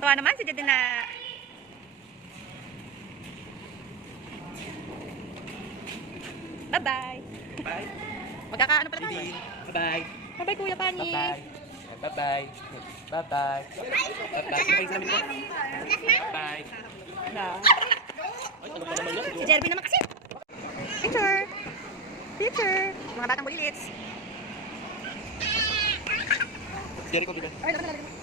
Tuwang-tuwa naman si Jedin na. Bye-bye. Bye. Magkakaano pala tayo? Bye-bye. Bye-bye, Kuya Pani. Bye-bye. Bye-bye. Bye-bye. Bye-bye. Bye. Si Jerby naman kasi. Picture. Picture. Mga batang bulilits. Jericho, bigan. Ay, lagyan mo.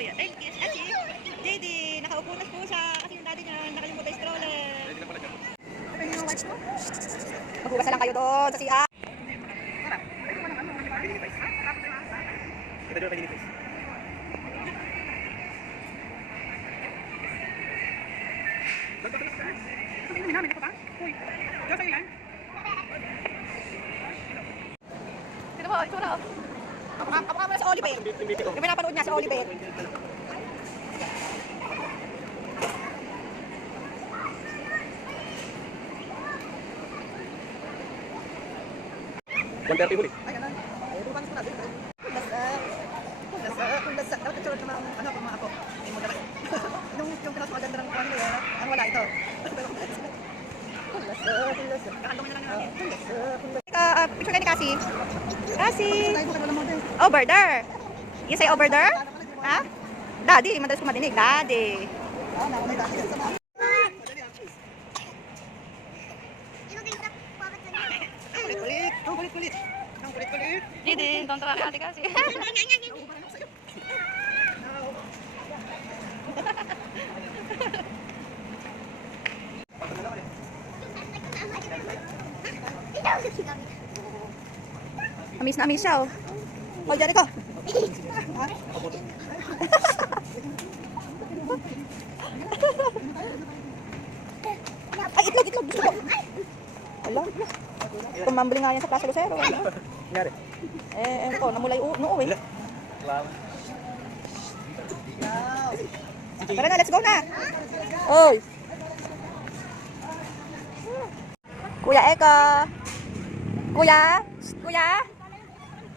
Kuya Elkis, Achi. JD, nakaupo na po siya kasi yung daddy niya nakalimutan yung stroller. Ano yung watch mo? Maghugas na lang kayo doon sa CR. Kita dulu kayak gini, Sino mo? Itsura oh. Kapaka mo na sa Olivet. Yung pinapanood niya sa Olivet. Jam PRP huli. Ay, ano? Bukan ko na dito. Kulasa. Dapat itsura naman ano kung mga ako. Ay mo dapat. Yung pinapaganda ng kuwan nila, ang wala ito. Kulasa. Kakandong na lang namin. Picture kayo ni Cassie. Cassie. Tayo bukan wala mo din. Over there. You say over there? Ha? Daddy, madalas ko madinig. Daddy. Ah, nauna dati sa mga. Kulit-kulit. Ang kulit-kulit. Ang kulit-kulit. JD, tonto ka ate Cassie. Amis na amis siya oh. Oh, Jericho. Ay, itlog. Gusto ko. Alam. Tumambling nga yan sa Plaza Lucero. Nangyari? Ko, namulay noo eh. Wow. Tara na, let's go na. Oy. Kuya Eko.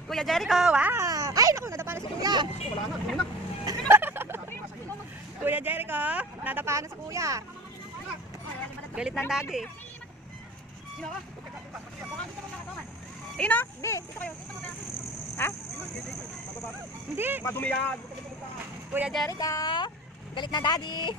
Kuya Jericho, wow. Ay, naku, nadapa na si Kuya. Kuya Jericho, nadapa na si Kuya. Galit ng daddy. Ayun o, hindi, dito kayo. Ha? Hindi. Madumi yan. Kuya Jericho, galit na daddy.